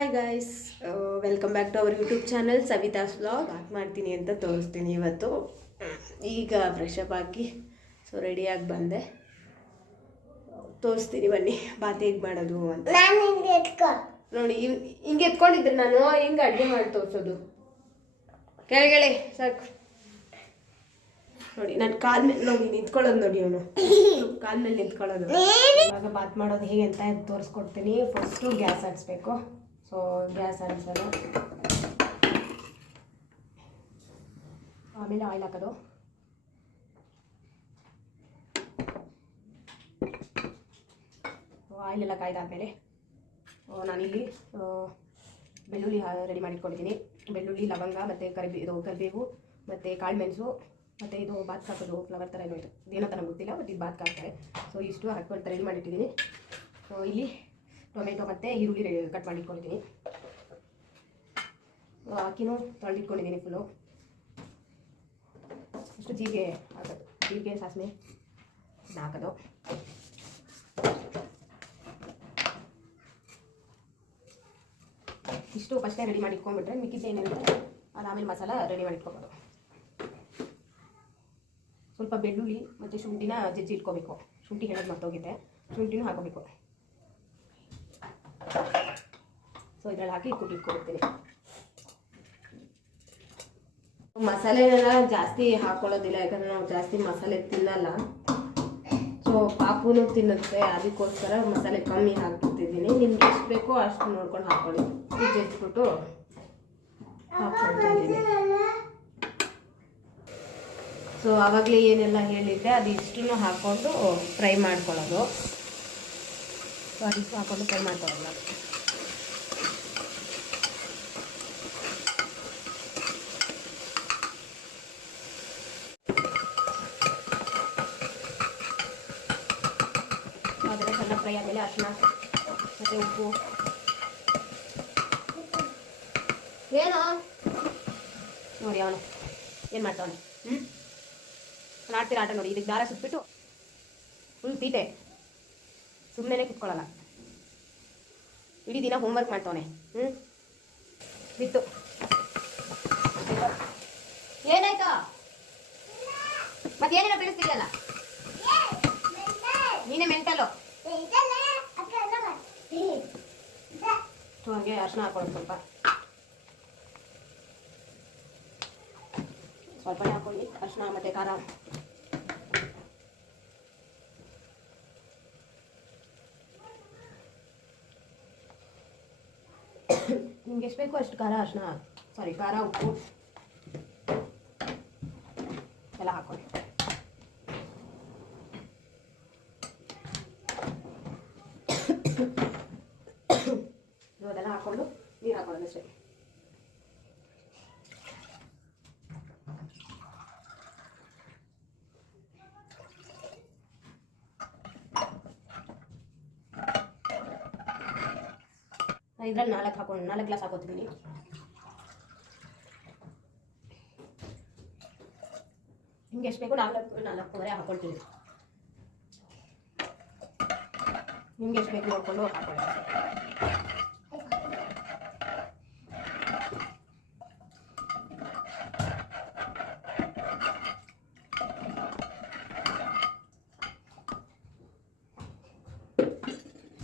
Hi guys, welcome back to our YouTube channel Savitha's vlog. ಮಾಡ್ತೀನಿ ಅಂತ ತೋರಿಸ್ತೀನಿ ಇವತ್ತು. ಈಗ ಫ್ರೆಶ್ ಅಪ್ ಹಾಕಿ ರೆಡಿಯಾಗಿ ಬಂದೆ. ತೋರಿಸ್ತೀನಿ ಬನ್ನಿ ಬಾತ್ ಹೇಗೆ ಮಾಡೋದು ಅಂತ. ನೋಡಿ ಹಿಂಗೆ ಎತ್ಕೊಂಡಿದ್ರೆ ನಾನು ಹಿಂಗೆ ಅಡುಗೆ ಮಾಡಿ ತೋರಿಸೋದು. ಕೆಳಗಡೆ ಸಾಕು ನೋಡಿ, ನನ್ನ ಕಾಲ ಮೇಲೆ ನೋಡಿ ನಿಂತ್ಕೊಳ್ಳೋದು. ನೋಡಿ ಅವನು ಕಾಲ ಮೇಲೆ ನಿಂತ್ಕೊಳ್ಳೋದು. ಇವಾಗ ಬಾತ್ ಮಾಡೋದು ಹೇಗೆ ಅಂತ ತೋರಿಸ್ಕೊಡ್ತೀನಿ. ಫಸ್ಟು ಗ್ಯಾಸ್ ಹಚ್ಬೇಕು. ಸೊ ಗ್ಯಾಸ್ ಹಚ್ಚೋದು, ಆಮೇಲೆ ಆಯಿಲ್ ಹಾಕೋದು. ಆಯಿಲ್ ಎಲ್ಲ ಕಾಯ್ದಾದ್ಮೇಲೆ ನಾನಿಲ್ಲಿ ಬೆಳ್ಳುಳ್ಳಿ ರೆಡಿ ಮಾಡಿಟ್ಕೊಂಡಿದ್ದೀನಿ. ಬೆಳ್ಳುಳ್ಳಿ, ಲವಂಗ ಮತ್ತು ಕರಿಬೇವು ಮತ್ತು ಕಾಳು ಮೆಣಸು ಮತ್ತು ಇದು ಬಾತ್ ಹಾಕೋದು ಫ್ಲವರ್ ಥರ ಏನೋ ಇದೇನೋ ನನಗೆ ಗೊತ್ತಿಲ್ಲ, ಬಟ್ ಇದು ಬಾತ್ ಹಾಕ್ತಾರೆ. ಸೊ ಇಷ್ಟು ಹಾಕ್ಕೊಳ್ತಾ ರೆಡಿ ಮಾಡಿಟ್ಟಿದ್ದೀನಿ. ಸೊ ಇಲ್ಲಿ ಟೊಮೆಟೊ ಮತ್ತು ಈರುಳ್ಳಿ ಕಟ್ ಮಾಡಿಟ್ಕೊಂಡಿದ್ದೀನಿ. ಅಕ್ಕಿನೂ ತೊಳೆದಿಟ್ಕೊಂಡಿದ್ದೀನಿ ಫುಲ್ಲು. ಇಷ್ಟು ಜೀರಿಗೆ ಹಾಕೋದು, ಜೀರಿಗೆ ಸಾಸಿವೆ ಹಾಕೋದು. ಇಷ್ಟು ಫಸ್ಟೇ ರೆಡಿ ಮಾಡಿ ಇಟ್ಕೊಂಡ್ಬಿಟ್ರೆ ಮಿಕ್ಕಿದ್ದು ಏನಿರುತ್ತೆ ಅದು ಆಮೇಲೆ ಮಸಾಲ ರೆಡಿ ಮಾಡಿ ಇಟ್ಕೊಬೋದು. ಸ್ವಲ್ಪ ಬೆಳ್ಳುಳ್ಳಿ ಮತ್ತು ಶುಂಠಿನ ಜಜ್ಜಿ ಇಟ್ಕೋಬೇಕು. ಶುಂಠಿ ಹೇಳೋದು ಮರ್ತೋಗಿದೆ, ಶುಂಠಿನೂ ಹಾಕೋಬೇಕು. ಸೊ ಇದ್ರಲ್ಲಿ ಹಾಕಿ ಇಟ್ಕೊಬಿಡ್ತೀನಿ. ಮಸಾಲೆನೆಲ್ಲ ಜಾಸ್ತಿ ಹಾಕೊಳ್ಳೋದಿಲ್ಲ, ಯಾಕಂದರೆ ನಾವು ಜಾಸ್ತಿ ಮಸಾಲೆ ತಿನ್ನಲ್ಲ. ಸೊ ಪಾಪುನು ತಿನ್ನುತ್ತೆ, ಅದಕ್ಕೋಸ್ಕರ ಮಸಾಲೆ ಕಮ್ಮಿ ಹಾಕ್ಬಿಡ್ತಿದ್ದೀನಿ. ನಿಮ್ಗೆ ಎಷ್ಟು ಬೇಕೋ ಅಷ್ಟು ನೋಡ್ಕೊಂಡು ಹಾಕ್ಕೊಳ್ಳಿ. ಜಜ್ಜಿಬಿಟ್ಟು ಹಾಕ್ಕೊಳ್ತಿದ್ದೀನಿ. ಸೊ ಆವಾಗಲೇ ಏನೆಲ್ಲ ಹೇಳಿದ್ದೆ ಅದು ಇಷ್ಟನ್ನು ಹಾಕ್ಕೊಂಡು ಫ್ರೈ ಮಾಡ್ಕೊಳ್ಳೋದು. ಸೊ ಅದಿಷ್ಟು ಹಾಕ್ಕೊಂಡು ಫ್ರೈ ಮಾಡ್ಕೊಳ್ಳೋಲ್ಲ. ಅದರ ಸಣ್ಣ ಫ್ರೈ ಆದಮೇಲೆ ಅರಿಶಿನ ಮತ್ತು ಉಪ್ಪು. ಏನೋ ನೋಡಿ ಅವನು ಏನು ಮಾಡ್ತಾವನೆ. ನಾನು ಆಡ್ತೀರ ಆಟ ನೋಡಿ. ಇದಕ್ಕೆ ದಾರ ಸುಟ್ಬಿಟ್ಟು ಫುಲ್ ತೀಟೆ, ಸುಮ್ಮನೆ ಕುತ್ಕೊಳ್ಳಲ್ಲ. ಇಡೀ ದಿನ ಹೋಮ್ವರ್ಕ್ ಮಾಡ್ತಾವನೆ. ಬಿತ್ತು ಏನಾಯ್ತಾ? ಮತ್ತೇನೇನೋ ಬೆಳೆಸ್ತಿದೆಯಲ್ಲ ನೀನೇ ಮೆಂಟಲು. ಹಾಗೆ ಅರ್ಶಿನ ಹಾಕೊಳ್ಳೋದು, ಸ್ವಲ್ಪನೇ ಹಾಕೊಳ್ಳಿ ಅರ್ಶಿನ ಮತ್ತು ಖಾರ. ನಿಮ್ಗೆ ಎಷ್ಟು ಬೇಕೋ ಅಷ್ಟು ಖಾರ ಉಪ್ಪು ಎಲ್ಲ ಹಾಕೊಳ್ಳಿ. ಅದೆಲ್ಲ ಹಾಕೊಂಡು ನೀರು ಹಾಕೊಳ್ಳೋದು ಅಷ್ಟೇ. ಇದ್ರಲ್ಲಿ 4 ಗ್ಲಾಸ್ ಹಾಕೋತೀನಿ. ನಿಮ್ಗೆ ಎಷ್ಟು ಬೇಕು 4.5 ಹಾಕೊಳ್ತೀನಿ. ನಿಮ್ಗೆ ಎಷ್ಟು ಬೇಕು ನೋಡ್ಕೊಂಡು ಹಾಕೊಳ್ಳಿ.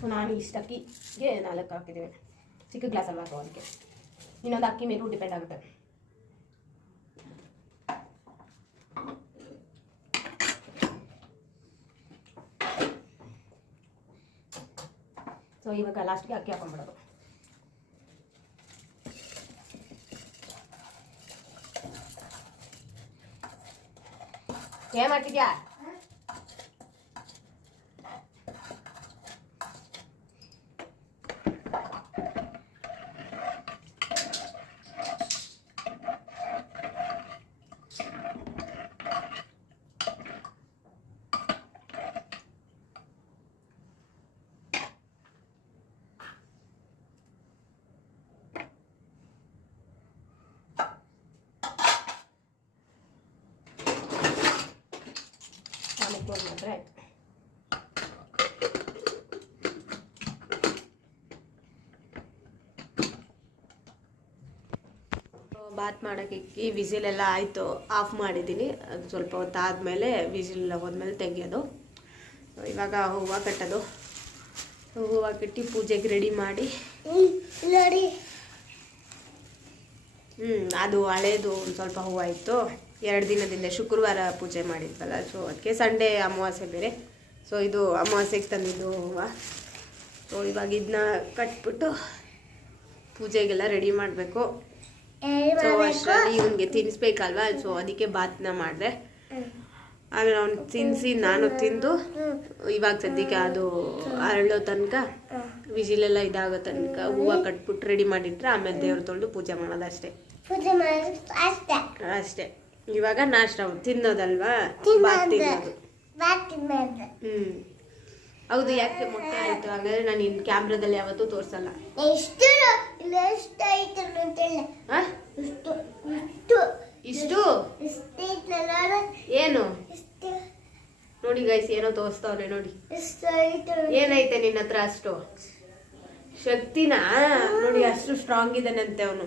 ಸೊ ನಾನು ಇಷ್ಟು ಅಕ್ಕಿಗೆ 4 ಹಾಕಿದ್ದೇನೆ. ಚಿಕ್ಕ ಗ್ಲಾಸ್ ಅಲ್ವಾ, ಅದಕ್ಕೆ ಇನ್ನೊಂದು ಅಕ್ಕಿ ಮೇಲೂ ಡಿಪೆಂಡ್ ಆಗುತ್ತೆ. ಸೊ ಇವಾಗ ಲಾಸ್ಟ್ಗೆ ಅಕ್ಕಿ ಹಾಕೊಂಡ್ಬಿಡೋದು. ಏನ್ ಮಾಡ್ತಿದ್ಯಾ? ಕ್ಲೋಸ್ ಮಾಡಿದ್ರೆ ಆಯ್ತು. ಬಾತ್ ಮಾಡೋಕ್ಕೆ ಇಕ್ಕಿ ವಿಸಿಲೆಲ್ಲ ಆಯಿತು, ಆಫ್ ಮಾಡಿದ್ದೀನಿ. ಅದು ಸ್ವಲ್ಪ ಹೊತ್ತು ಆದಮೇಲೆ ವಿಸಿಲ್ ಹೋದ್ಮೇಲೆ ತೆಗಿಯೋದು. ಇವಾಗ ಹೂವು ಕಟ್ಟೋದು, ಹೂವು ಕಟ್ಟಿ ಪೂಜೆಗೆ ರೆಡಿ ಮಾಡಿ ಅದು ಹಳೇದು ಒಂದು ಸ್ವಲ್ಪ ಹೂವು ಇತ್ತು. 2 ದಿನದಿಂದ ಶುಕ್ರವಾರ ಪೂಜೆ ಮಾಡಿದ್ವಲ್ಲ, ಸೊ ಅದಕ್ಕೆ ಸಂಡೇ ಅಮಾವಾಸ್ಯೆ ಬೇರೆ, ಸೊ ಇದು ಅಮಾವಾಸ್ಯೆಗೆ ತಂದಿದ್ದು ಹೂವು. ಸೊ ಇವಾಗ ಇದನ್ನ ಕಟ್ಬಿಟ್ಟು ಪೂಜೆಗೆಲ್ಲ ರೆಡಿ ಮಾಡಬೇಕು. ಸೊ ಅಷ್ಟರಲ್ಲಿ ಇವನಿಗೆ ತಿನ್ನಿಸ್ಬೇಕಲ್ವ, ಸೊ ಅದಕ್ಕೆ ಬಾತ್ನ ಮಾಡಿದೆ. ಆಮೇಲೆ ಅವ್ನು ತಿನ್ನಿಸಿ ನಾನು ತಿಂದು ಇವಾಗ ಸದ್ಯಕ್ಕೆ ಅದು ಅರಳೋ ತನಕ ವಿಜಿಲೆಲ್ಲ ಇದಾಗೋ ತನಕ ಹೂವು ಕಟ್ಬಿಟ್ಟು ರೆಡಿ ಮಾಡಿಟ್ರೆ ಆಮೇಲೆ ದೇವ್ರು ತೊಳೆದು ಪೂಜೆ ಮಾಡೋದು ಅಷ್ಟೇ. ಅಷ್ಟೇ. ಇವಾಗ ನಾಷ್ಟ ತಿನ್ನೋದಲ್ವಾ, ಬಾತ್ ತಿನ್ನೋದು. ಹೌದು, ಯಾಕೆ ಮೊಟ್ಟೆ ಆಯಿತು ಹಾಗಾದ್ರೆ ನಾನು ಇನ್ನು ಕ್ಯಾಮ್ರಾದಲ್ಲಿ ಯಾವತ್ತೂ ತೋರಿಸಲ್ಲ. ಇಷ್ಟು ಏನು ನೋಡಿ ಗೈಸ್, ಏನೋ ತೋರಿಸ್ತವ್ರೆ ನೋಡಿ. ಏನೈತೆ ನಿನ್ನ ಹತ್ರ ಅಷ್ಟು ಶಕ್ತಿನಾ? ನೋಡಿ ಅಷ್ಟು ಸ್ಟ್ರಾಂಗ್ ಇದ್ದಾನಂತೆ ಅವನು.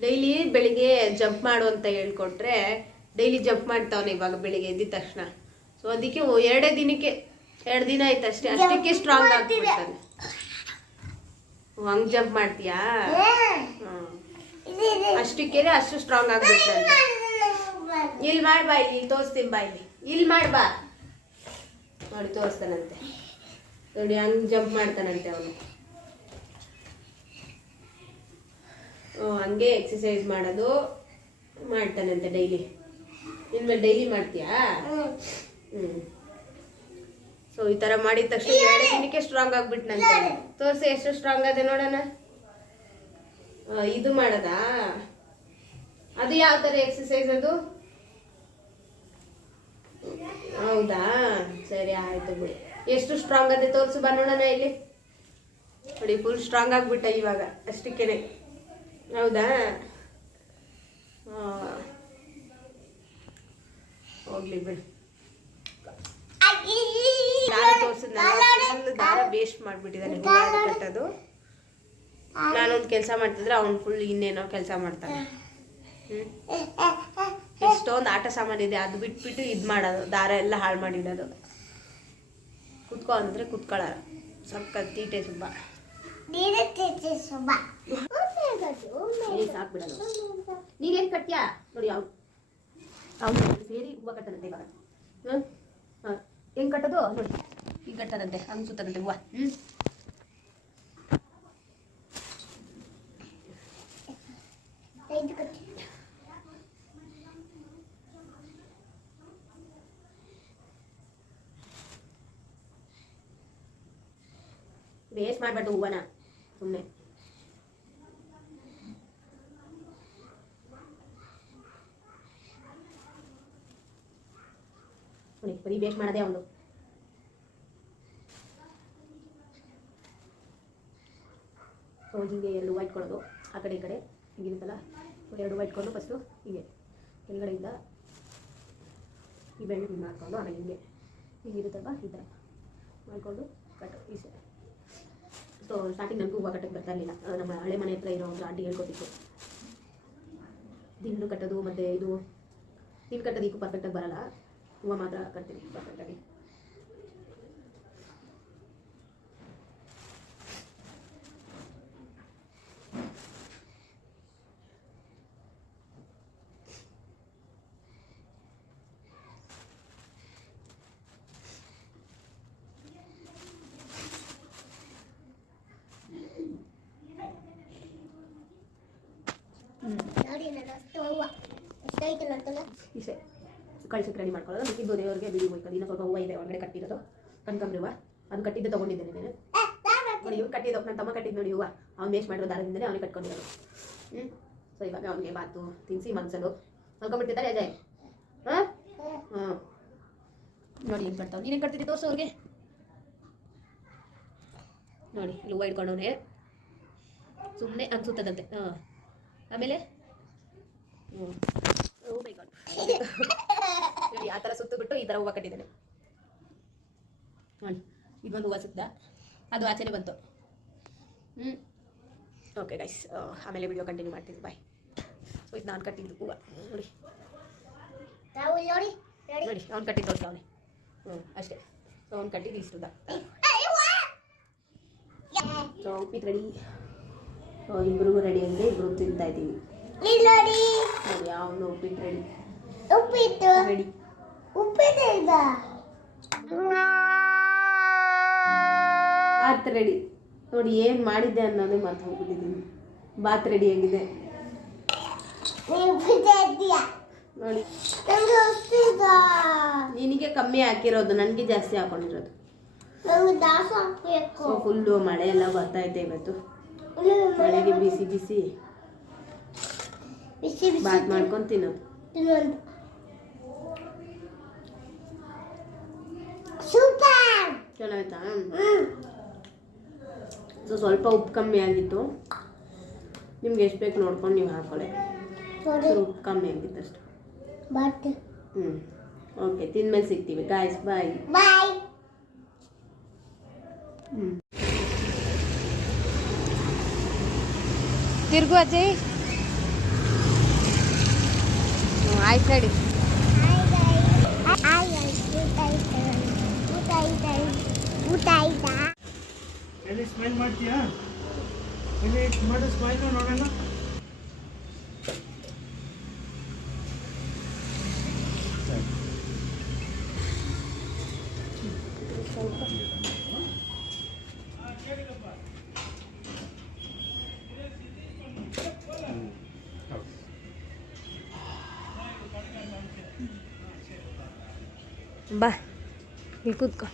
ಡೈಲಿ ಬೆಳಿಗ್ಗೆ ಜಂಪ್ ಮಾಡು ಅಂತ ಹೇಳ್ಕೊಟ್ರೆ ಡೈಲಿ ಜಂಪ್ ಮಾಡ್ತಾವನೆ ಇವಾಗ ಬೆಳಿಗ್ಗೆ ಎದ್ದಿದ ತಕ್ಷಣ. ಸೊ ಅದಕ್ಕೆ 2 ದಿನಕ್ಕೆ 2 ದಿನ ಆಯ್ತು ಅಷ್ಟೇ, ಅಷ್ಟಕ್ಕೆ ಸ್ಟ್ರಾಂಗ್ ಆಗ್ಬಿಡ್ತಾನೆ. ಹಂಗ್ ಜಂಪ್ ಮಾಡ್ತೀಯಾ? ಅಷ್ಟಕ್ಕೆ ಅಷ್ಟು ಸ್ಟ್ರಾಂಗ್ ಆಗ್ಬಿಡ್ತಾನೆ. ಇಲ್ಲಿ ಮಾಡಿ ಬಾ, ಇಲ್ಲಿ ತೋರಿಸ್ತೀನಿ ಬಾ, ಇಲ್ಲಿ ಮಾಡಿ ಬಾ. ನೋಡಿ ತೋರಿಸ್ತಾನಂತೆ ನೋಡಿ, ಹಂಗ್ ಜಂಪ್ ಮಾಡ್ತಾನಂತೆ ಅವನು. ಹಂಗೆ ಎಕ್ಸಸೈಸ್ ಮಾಡೋದು ಮಾಡ್ತಾನಂತೆ ಡೈಲಿ. ಇನ್ಮೇಲೆ ಡೈಲಿ ಮಾಡ್ತೀಯಾ? ಸೊ ಈ ತರ ಮಾಡಿದ ತಕ್ಷಣ 2 ದಿನಕ್ಕೆ ಸ್ಟ್ರಾಂಗ್ ಆಗ್ಬಿಟ್ನಂತೆ. ತೋರಿಸಿ ಎಷ್ಟು ಸ್ಟ್ರಾಂಗ್ ಅದೇ ನೋಡೋಣ. ಇದು ಮಾಡದಾ? ಅದು ಯಾವ ತರ ಎಕ್ಸಸೈಸ್ ಅದು? ಹೌದಾ, ಸರಿ ಆಯ್ತು ಬಿಡಿ. ಎಷ್ಟು ಸ್ಟ್ರಾಂಗ್ ಅದೇ ತೋರಿಸು ಬಾ ನೋಡೋಣ. ಇಲ್ಲಿ ನೋಡಿ, ಫುಲ್ ಸ್ಟ್ರಾಂಗ್ ಆಗ್ಬಿಟ್ಟ ಇವಾಗ ಅಷ್ಟಕ್ಕೇನೆ. ಹೌದಾ? ಹೋಗ್ಲಿ ಬಿಡು. ದಾರ ತೋರಿಸಿದ್ನಲ್ಲ, ದಾರ ವೇಸ್ಟ್ ಮಾಡ್ಬಿಟ್ಟಿದ್ದಾನೆ ಹೂವು ಕಟ್ಟೋದು. ನಾನೊಂದು ಕೆಲಸ ಮಾಡ್ತಿದ್ರೆ ಅವ್ನು ಫುಲ್ ಇನ್ನೇನೋ ಕೆಲಸ ಮಾಡ್ತಾನೆ. ಎಷ್ಟೊಂದು ಆಟ ಸಾಮಾನಿದೆ, ಅದು ಬಿಟ್ಬಿಟ್ಟು ಇದು ಮಾಡೋದು, ದಾರ ಎಲ್ಲ ಹಾಳು ಮಾಡಿಡೋದು. ಕುತ್ಕೋ ಅಂದ್ರೆ ಕುತ್ಕೊಳ್ಳಲ್ಲ, ಸಕ್ಕತ್ ತೀಟೆ ಸುಬ್ಬ. ಸಾಕ್ಬಿಡೋದು. ನೀನೇನು ಕಟ್ಟ್ಯಾ ನೋಡಿ, ಅವ್ನು ಸೇರಿ ಹೂವು ಕಟ್ಟದಂತೆ ಇವಾಗ. ಹೆಂಗ್ ಕಟ್ಟೋದು ನೋಡಿ, ಈಗ ಕಟ್ಟದಂತೆ, ಹಂಗೆ ಸುತ್ತದಂತೆ ಹೂವು. ವೇಸ್ಟ್ ಮಾಡಬಾರ್ದು ಹೂವನ ಸುಮ್ಮನೆ. ಬರೀ ವೇಸ್ಟ್ ಮಾಡದೆ ಒಂದು. ಸೊ ಹೀಗೆ 2 ಹೂವು ಇಟ್ಕೊಳ್ಳೋದು, ಆ ಕಡೆ ಈ ಕಡೆ ಹಿಂಗಿರುತ್ತಲ್ಲ, 2 ಹೂವು ಇಟ್ಕೊಂಡು ಫಸ್ಟು ಹೀಗೆ ಕೆಳಗಡೆಯಿಂದ ಈ ಬೆಳ್ಳಿ ಹಿಂಗೆ ಮಾಡ್ಕೊಂಡು ಆಮೇಲೆ ಹಿಂಗಿರುತ್ತಲ್ವ ಈ ಥರ ಮಾಡಿಕೊಂಡು ಕಟ್ಟು ಈಸೆ. ಸೊ ಸ್ಟಾರ್ಟಿಂಗ್ ನನಗೂ ಹೂವು ಕಟ್ಟಕ್ಕೆ ಬರ್ತಾ ಇರಲಿಲ್ಲ. ನಮ್ಮ ಹಳೆ ಮನೆ ಹತ್ರ ಇರೋ ಒಂದು ಆಂಟಿ ಹೇಳ್ಕೊತಿತ್ತು. ದಿಂಡು ಕಟ್ಟೋದು ಮತ್ತು ಇದು ದಿಂಡು ಕಟ್ಟೋದಕ್ಕೂ ಪರ್ಫೆಕ್ಟಾಗಿ ಬರಲ್ಲ, ಹೂವು ಮಾತ್ರ ಕಟ್ತೀನಿ ಪರ್ಫೆಕ್ಟಾಗಿ. ಇಷ್ಟೇ ಕಳ್ಸಕ್ಕೆ ರೆಡಿ ಮಾಡ್ಕೊಳ್ಳೋದು. ಮಿಕ್ಕಿದ್ದು ದೇವರಿಗೆ ಬಿಡಿ ಹೋಯ್ಕೊಂಡು ಇನ್ನೂ ಸ್ವಲ್ಪ ಹೂವು ಇದೆ ಒಳಗಡೆ ಕಟ್ಟಿರೋದು, ಕನಕಾಂಬರಿ ಹೂವು. ಅದು ಕಟ್ಟಿದ್ದು ತೊಗೊಂಡಿದ್ದೇನೆ ನಾನು. ನೋಡಿ ಇವ್ರು ಕಟ್ಟಿದ್ದು, ನನ್ನ ತಮ್ಮ ಕಟ್ಟಿದ್ದು ನೋಡಿ ಹೂವು. ಅವ್ನು ವೇಸ್ಟ್ ಮಾಡಿರೋ ದಾರದಿಂದಲೇ ಅವನಿಗೆ ಕಟ್ಕೊಂಡಿರೋದು. ಸೊ ಇವಾಗ ಅವನಿಗೆ ಬಾತು ತಿನ್ನಿಸಿ ಮನ್ಸೋದು. ಮಲ್ಕೊಂಡ್ಬಿಟ್ಟಿದ್ದಾರೆ ಅಜಯ್. ನೋಡಿ ಏನು ಕಟ್ತಾವೆ. ನೀನೇನು ಕಟ್ತಿದ್ದಿ ತೋರಿಸು ಅವ್ರಿಗೆ. ನೋಡಿ ಇಲ್ಲಿ ಹೂವು ಇಟ್ಕೊಂಡವನೇ ಸುಮ್ಮನೆ ಅನ್ಸುತ್ತದಂತೆ. ಆಮೇಲೆ ನೋಡಿ ಆ ಥರ ಸುತ್ತು ಬಿಟ್ಟು ಈ ಥರ ಹೂವು ಕಟ್ಟಿದ್ದಾನೆ ನೋಡಿ. ಇದೊಂದು ಹೂವು ಸುತ್ತ, ಅದು ಆಚೆನೆ ಬಂತು. ಓಕೆ ಗೈಸ್, ಆಮೇಲೆ ವಿಡಿಯೋ ಕಂಟಿನ್ಯೂ ಮಾಡ್ತೀನಿ. ಬಾಯ್. ಸೊ ಇದು ನಾನು ಕಟ್ಟಿದ್ದು ಹೂವು ನೋಡಿ ನೋಡಿ ನೋಡಿ ಅವ್ನು ಕಟ್ಟಿದ್ದು ತೋರಿಸ್ತಾವನೆ ಅಷ್ಟೇ. ಸೊ ಅವ್ನು ಕಟ್ಟಿದ್ದು ಇಷ್ಟದ. ಸೊ ಉಪ್ಪಿಟ್ಟು ರೆಡಿ. ಸೊ ಇಬ್ರಿಗೂ ರೆಡಿ ಅಂದರೆ ಇಬ್ರು ತಿಂತಾ ಇದ್ದೀವಿ ನೋಡಿ ನೋಡಿ. ಯಾವನು ಉಪ್ಪಿಟ್ಟು ರೆಡಿ ಉಪ್ಪಿಟ್ಟು ರೆಡಿ. ಉಪ್ಪಿಟ್ಟು ಇಲ್ಲ ಬಾತ್ ರೆಡಿ ನೋಡಿ. ಏನು ಮಾಡಿದ್ದೆ ಅನ್ನೋದೇ ಮರ್ತು ಹೋಗ್ಬಿಟ್ಟಿದ್ದೀನಿ. ಬಾತ್ ರೆಡಿ ಆಗಿದೆ ಉಪ್ಪಿಟ್ಟು ಇದೆಯಾ ನೋಡಿ. ನಂಗೆ ಉಪ್ಪಿಟ್ಟು ನಿನಗೆ ಕಮ್ಮಿ ಹಾಕಿರೋದು, ನನಗೆ ಜಾಸ್ತಿ ಹಾಕೊಂಡಿರೋದು. ನಂಗೆ ದಾಸ ಹಾಕ್ಬೇಕು. ಸೊ ಫುಲ್ಲು ಮಳೆ ಎಲ್ಲ ಬರ್ತೈತೆ ಇವತ್ತು. ಮಳೆಗೆ ಬಿಸಿ ಬಿಸಿ ಬಿಸಿ ಬಿಸಿ ಬಾತ್ ಮಾಡ್ಕೊಂಡು ತಿನ್ನೋದು. ತಿನ್ನೋದು. ಸೂಪರ್. ಚೆನ್ನಾಯ್ತಾ? ಸೊ ಸ್ವಲ್ಪ ಉಪ್ಪು ಕಮ್ಮಿ ಆಗಿತ್ತು. ನಿಮ್ಗೆ ಎಷ್ಟು ಬೇಕು ನೋಡ್ಕೊಂಡು ನೀವು ಹಾಕೊಳ್ಳಿ. ನೋಡಿ ಉಪ್ಪು ಕಮ್ಮಿ ಆಗಿತ್ತು ಅಷ್ಟು. ಬಟ್ ಓಕೆ, ತಿಂದ್ಮೇಲೆ ಸಿಗ್ತೀವಿ ಗಾಯ್ಸ್. Bye bye. ತಿರ್ಗು ಅಜಯ್. ಆಯ್ತು ಹೇಳಿ. ಊಟ ಆಯ್ತಾ? ಎಲ್ಲಿ ಸ್ಮೈಲ್ ಮಾಡ್ತೀಯಾ? ಎಲ್ಲಿ ಮಾಡು ಸ್ಮೈಲ್ ನೋಡೋಣ. ಬಾ ಇಲ್ಲಿ ಕೂತ್ಕೋ.